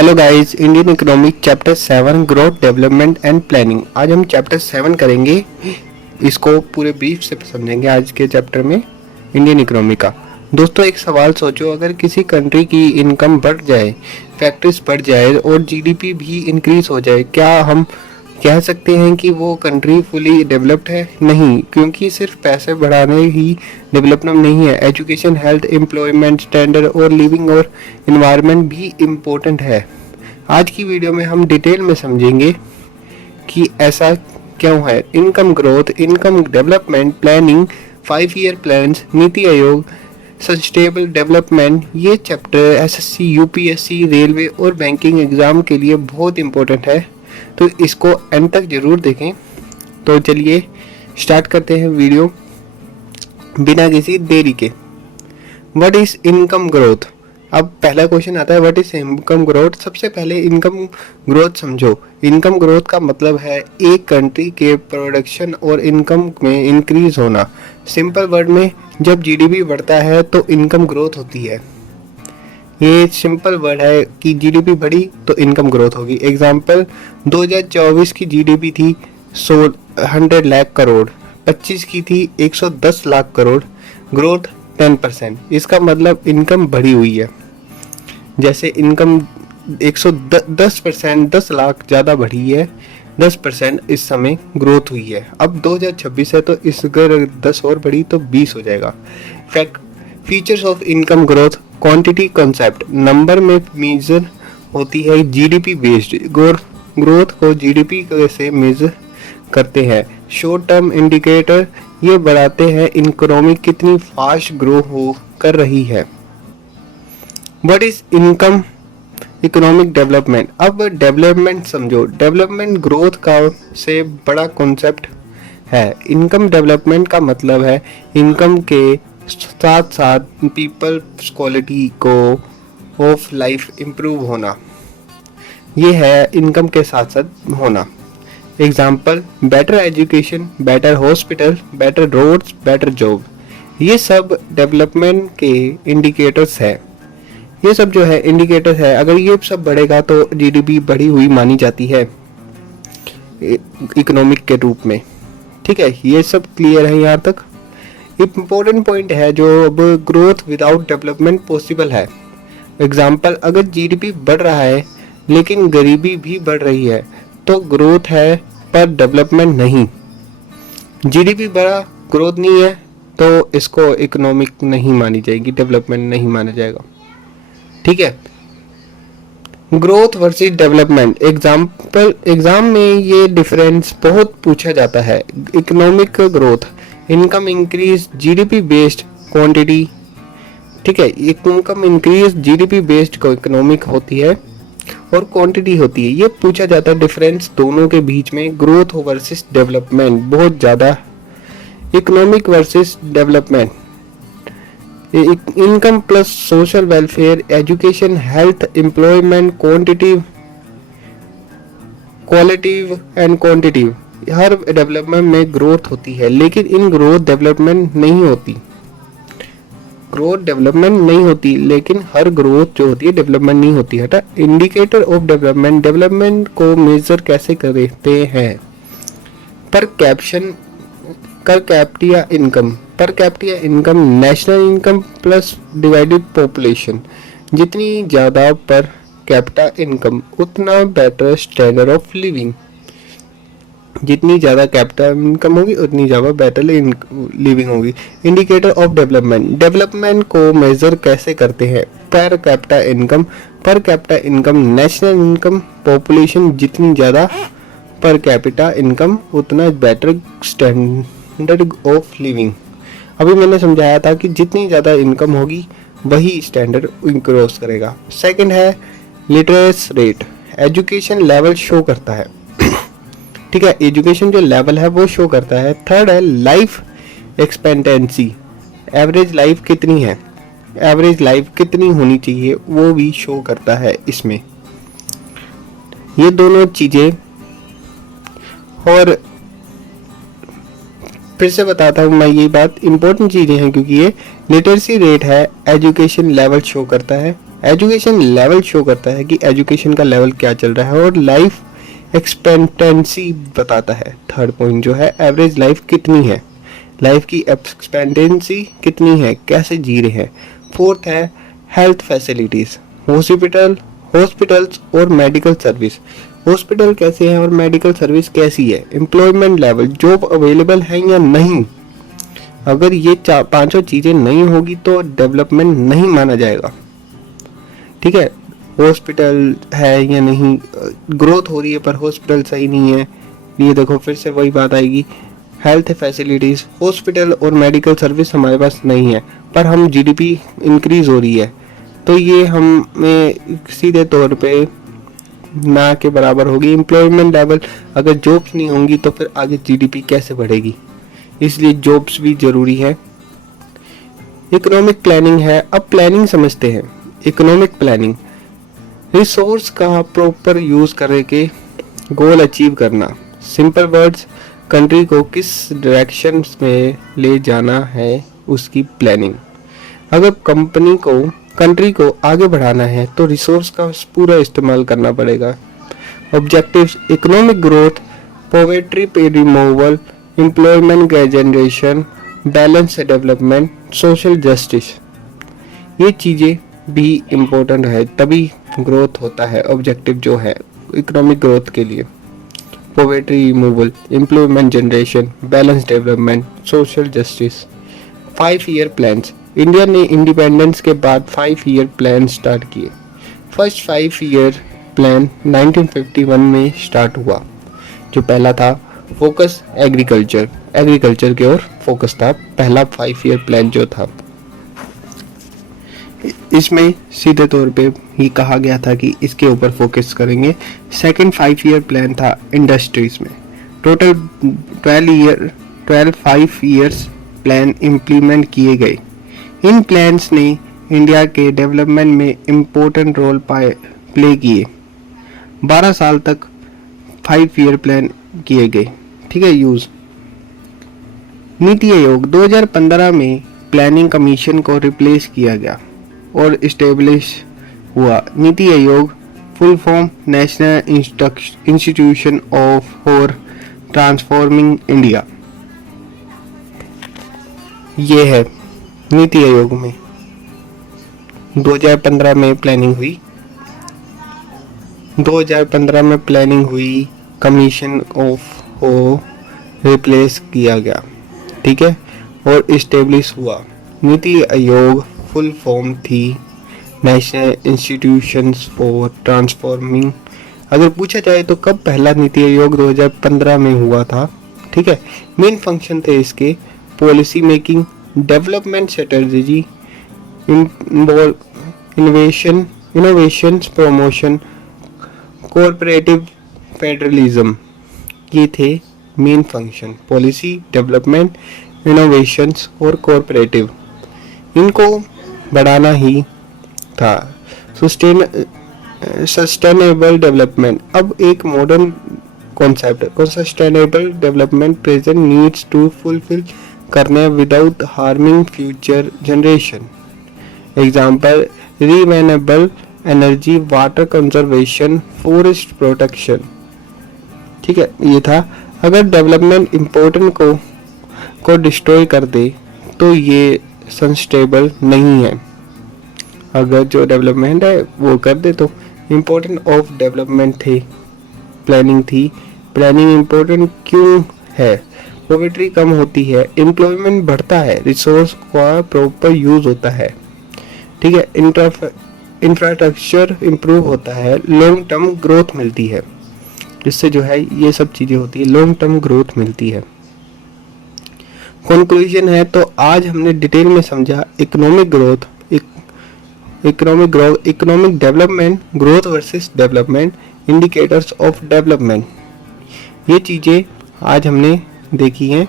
Hello guys, Indian economic chapter 7 growth development and planning. आज हम chapter 7 करेंगे। इसको पूरे ब्रीफ से समझेंगे आज के चैप्टर में इंडियन इकोनॉमी का। दोस्तों, एक सवाल सोचो, अगर किसी कंट्री की इनकम बढ़ जाए, फैक्ट्रीज बढ़ जाए और जीडीपी भी इंक्रीज हो जाए, क्या हम कह सकते हैं कि वो कंट्री फुली डेवलप्ड है? नहीं, क्योंकि सिर्फ पैसे बढ़ाने ही डेवलपमेंट नहीं है। एजुकेशन, हेल्थ, एम्प्लॉयमेंट, स्टैंडर्ड और लिविंग और इन्वायरमेंट भी इम्पोर्टेंट है। आज की वीडियो में हम डिटेल में समझेंगे कि ऐसा क्यों है। Income growth, income development planning, 5 year plans, NITI Aayog, sustainable development. ये चैप्टर एसएससी, यूपीएससी, रेलवे और बैंकिंग एग्जाम के लिए बहुत इंपॉर्टेंट है, तो इसको एंड तक जरूर देखें। तो चलिए स्टार्ट करते हैं वीडियो बिना किसी देरी के। What is income growth? अब पहला क्वेश्चन आता है, व्हाट इज इनकम ग्रोथ। सबसे पहले इनकम ग्रोथ समझो। इनकम ग्रोथ का मतलब है एक कंट्री के प्रोडक्शन और इनकम में इंक्रीज होना। सिंपल वर्ड में, जब जीडीपी बढ़ता है तो इनकम ग्रोथ होती है। ये सिंपल वर्ड है कि जीडीपी बढ़ी तो इनकम ग्रोथ होगी। एग्जांपल, 2024 की जीडीपी थी 100 लाख करोड़, 25 की थी 110 लाख करोड़, ग्रोथ 10%। इसका मतलब इनकम बढ़ी हुई है। जैसे इनकम 110%, 10 लाख ज़्यादा बढ़ी है, 10% इस समय ग्रोथ हुई है। अब 2026 है तो इस अगर 10 और बढ़ी तो 20 हो जाएगा। Features of income growth, quantity concept, number में मेजर होती है जीडीपी बेस्ड। ग्रोथ को जीडीपी से मेजर करते हैं। शॉर्ट टर्म इंडिकेटर, ये बढ़ाते हैं इकोनॉमी कितनी फास्ट ग्रो हो कर रही है। What is income economic development? अब डेवलपमेंट समझो। डेवलपमेंट ग्रोथ का से बड़ा कॉन्सेप्ट है। इनकम डेवलपमेंट का मतलब है इनकम के साथ साथ पीपल्स क्वालिटी को ऑफ लाइफ इम्प्रूव होना। ये है इनकम के साथ साथ होना। Example, better education, better hospital, better roads, better job. ये सब डेवलपमेंट के इंडिकेटर्स है। ये सब जो है इंडिकेटर्स है। अगर ये सब बढ़ेगा तो जीडीपी बढ़ी हुई मानी जाती है इकोनॉमिक के रूप में। ठीक है, ये सब क्लियर है यहाँ तक। इम्पोर्टेंट पॉइंट है जो अब ग्रोथ विदाउट डेवलपमेंट पॉसिबल है। एग्जाम्पल, अगर जीडीपी बढ़ रहा है लेकिन गरीबी भी बढ़ रही है तो ग्रोथ है पर डेवलपमेंट नहीं। जीडीपी बढ़ा, ग्रोथ नहीं है तो इसको इकोनॉमिक नहीं मानी जाएगी, डेवलपमेंट नहीं माना जाएगा। ठीक है। ग्रोथ वर्सेस डेवलपमेंट, एग्जाम में ये डिफरेंस बहुत पूछा जाता है। Economic growth, income increase, GDP based quantity. ठीक है, इनकम इंक्रीज जीडीपी बेस्ड को इकोनॉमिक होती है और क्वांटिटी होती है। ये पूछा जाता है डिफरेंस दोनों के बीच में। ग्रोथ वर्सेस डेवलपमेंट बहुत ज़्यादा। Economic versus development, income plus social welfare, education, health, employment, qualitative and quantitative. हर डेवलपमेंट में ग्रोथ होती है लेकिन इन ग्रोथ डेवलपमेंट नहीं होती। ग्रोथ डेवलपमेंट नहीं होती लेकिन हर ग्रोथ जो होती है डेवलपमेंट नहीं होती। हटा। इंडिकेटर ऑफ डेवलपमेंट, डेवलपमेंट को मेजर कैसे करते हैं? Per capita income. Per capita income national income plus divided population. जितनी ज़्यादा पर कैपिटा इनकम उतना बेटर स्टैंडर्ड ऑफ लिविंग। जितनी ज़्यादा कैपिटल इनकम होगी उतनी ज़्यादा बेटर लिविंग होगी। इंडिकेटर ऑफ डेवलपमेंट, डेवलपमेंट को मेजर कैसे करते हैं? Per capita income. Per capita income national income population, जितनी ज़्यादा पर कैपिटा इनकम उतना बेटर स्टैंडर्ड ऑफ लिविंग। अभी मैंने समझाया था कि जितनी ज़्यादा इनकम होगी वही स्टैंडर्ड इंक्रीज करेगा। सेकंड है literacy rate, education level show करता है। ठीक है, एजुकेशन जो लेवल है वो शो करता है। थर्ड है लाइफ एक्सपेक्टेंसी, एवरेज लाइफ कितनी है, एवरेज लाइफ कितनी होनी चाहिए वो भी शो करता है इसमें। ये दोनों चीज़ें, और फिर से बताता हूँ मैं, ये बात इंपॉर्टेंट चीज़ें हैं क्योंकि ये लिटरेसी रेट है, एजुकेशन लेवल शो करता है, एजुकेशन लेवल शो करता है कि एजुकेशन का लेवल क्या चल रहा है, और लाइफ एक्सपेक्टेंसी बताता है। थर्ड पॉइंट जो है, एवरेज लाइफ कितनी है, लाइफ की एक्सपेक्टेंसी कितनी है, कैसे जी रहे हैं। फोर्थ है हेल्थ फैसिलिटीज, हॉस्पिटल्स और मेडिकल सर्विस, हॉस्पिटल कैसे हैं और मेडिकल सर्विस कैसी है। एम्प्लॉयमेंट लेवल, जॉब अवेलेबल है या नहीं, अगर ये पांचों चीजें नहीं होगी तो डेवलपमेंट नहीं माना जाएगा। ठीक है, हॉस्पिटल है या नहीं, ग्रोथ हो रही है पर हॉस्पिटल सही नहीं है, ये देखो फिर से वही बात आएगी। हेल्थ फैसिलिटीज, हॉस्पिटल और मेडिकल सर्विस हमारे पास नहीं है पर हम जीडीपी इंक्रीज हो रही है, तो ये हमें सीधे तौर पे ना के बराबर होगी। एम्प्लॉयमेंट लेवल, अगर जॉब्स नहीं होंगी तो फिर आगे जीडीपी कैसे बढ़ेगी, इसलिए जॉब्स भी जरूरी है। इकोनॉमिक प्लानिंग है, अब प्लानिंग समझते हैं। इकोनॉमिक प्लानिंग, रिसोर्स का प्रॉपर यूज करके गोल अचीव करना। सिंपल वर्ड्स, कंट्री को किस डायरेक्शन में ले जाना है उसकी प्लानिंग। अगर कंट्री को आगे बढ़ाना है तो रिसोर्स का पूरा इस्तेमाल करना पड़ेगा। Objectives, economic growth, poverty removal, employment generation, balance development, social justice, ये चीज़ें भी इम्पोर्टेंट है, तभी ग्रोथ होता है। ऑब्जेक्टिव जो है इकोनॉमिक ग्रोथ के लिए, poverty removal, employment generation, balance development, social justice. 5 year plans, India ने इंडिपेंडेंस के बाद 5 ईयर प्लान स्टार्ट किए। फर्स्ट 5 ईयर प्लान 1951 में स्टार्ट हुआ। जो पहला था फोकस एग्रीकल्चर की ओर फोकस था पहला 5 ईयर प्लान जो था। इसमें सीधे तौर पे ही कहा गया था कि इसके ऊपर फोकस करेंगे। सेकंड 5 ईयर प्लान था इंडस्ट्रीज में। टोटल 12 5 ईयर्स प्लान इम्प्लीमेंट किए गए। इन प्लान्स ने इंडिया के डेवलपमेंट में इम्पोर्टेंट रोल प्ले किए। 12 साल तक 5 ईयर प्लान किए गए। ठीक है, यूज। नीति आयोग 2015 में प्लानिंग कमीशन को रिप्लेस किया गया और इस्टेब्लिश हुआ। NITI Aayog full form national institution for transforming India. ये है नीति आयोग में 2015 में प्लानिंग हुई। 2015 में प्लानिंग हुई, कमीशन को रिप्लेस किया गया। ठीक है, और इस्टेब्लिश हुआ। नीति आयोग फुल फॉर्म थी नेशनल इंस्टीट्यूशंस फॉर ट्रांसफॉर्मिंग। अगर पूछा जाए तो कब पहला नीति आयोग 2015 में हुआ था। ठीक है, मेन फंक्शन थे इसके policy making, development strategy, innovation promotion, corporative federalism. ये थे main function, policy, development, innovations और कॉर्पोरेटिव, इनको बढ़ाना ही था। सस्टेनेबल डेवलपमेंट अब एक मॉडर्न कॉन्सेप्ट है। Sustainable development present needs to fulfil करने without harming future generation. Example renewable energy, water conservation, forest protection. ठीक है, ये था। अगर डेवलपमेंट इम्पोर्टेंट को डिस्ट्रॉय कर दे तो ये सस्टेनेबल नहीं है। अगर जो डेवलपमेंट है वो कर दे तो इम्पोर्टेंट ऑफ डेवलपमेंट थे, प्लानिंग थी। प्लानिंग इम्पोर्टेंट क्यों है? पॉवर्टी कम होती है, एम्प्लॉयमेंट बढ़ता है, रिसोर्स का प्रॉपर यूज होता है। ठीक है, इंफ्रास्ट्रक्चर इम्प्रूव होता है, लॉन्ग टर्म ग्रोथ मिलती है। जिससे जो है ये सब चीजें होती है, लॉन्ग टर्म ग्रोथ मिलती है। कंक्लूजन है तो आज हमने डिटेल में समझा economic development, growth versus development, indicators of development. ये चीजें आज हमने देखी हैं।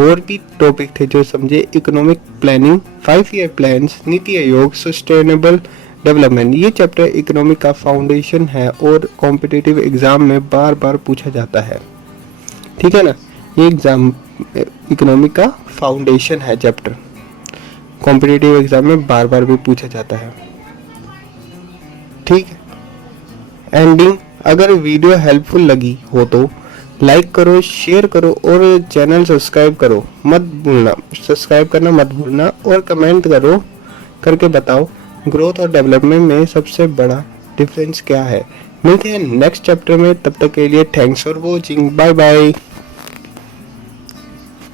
और भी टॉपिक थे जो समझे, economic planning, 5 year plans, NITI Aayog, sustainable development. ये चैप्टर इकोनॉमिक का फाउंडेशन है और कॉम्पिटिटिव एग्जाम में बार बार पूछा जाता है। ठीक है ना, ये एग्जाम इकोनॉमिक का फाउंडेशन है चैप्टर, कॉम्पिटिटिव एग्जाम में बार बार भी पूछा जाता है। ठीक है। एंडिंग, अगर वीडियो हेल्पफुल लगी हो तो लाइक करो, शेयर करो और चैनल सब्सक्राइब करो मत भूलना, सब्सक्राइब करना मत भूलना और कमेंट करो करके बताओ ग्रोथ और डेवलपमेंट में सबसे बड़ा डिफरेंस क्या है। मिलते हैं नेक्स्ट चैप्टर में, तब तक के लिए thanks for watching, bye bye.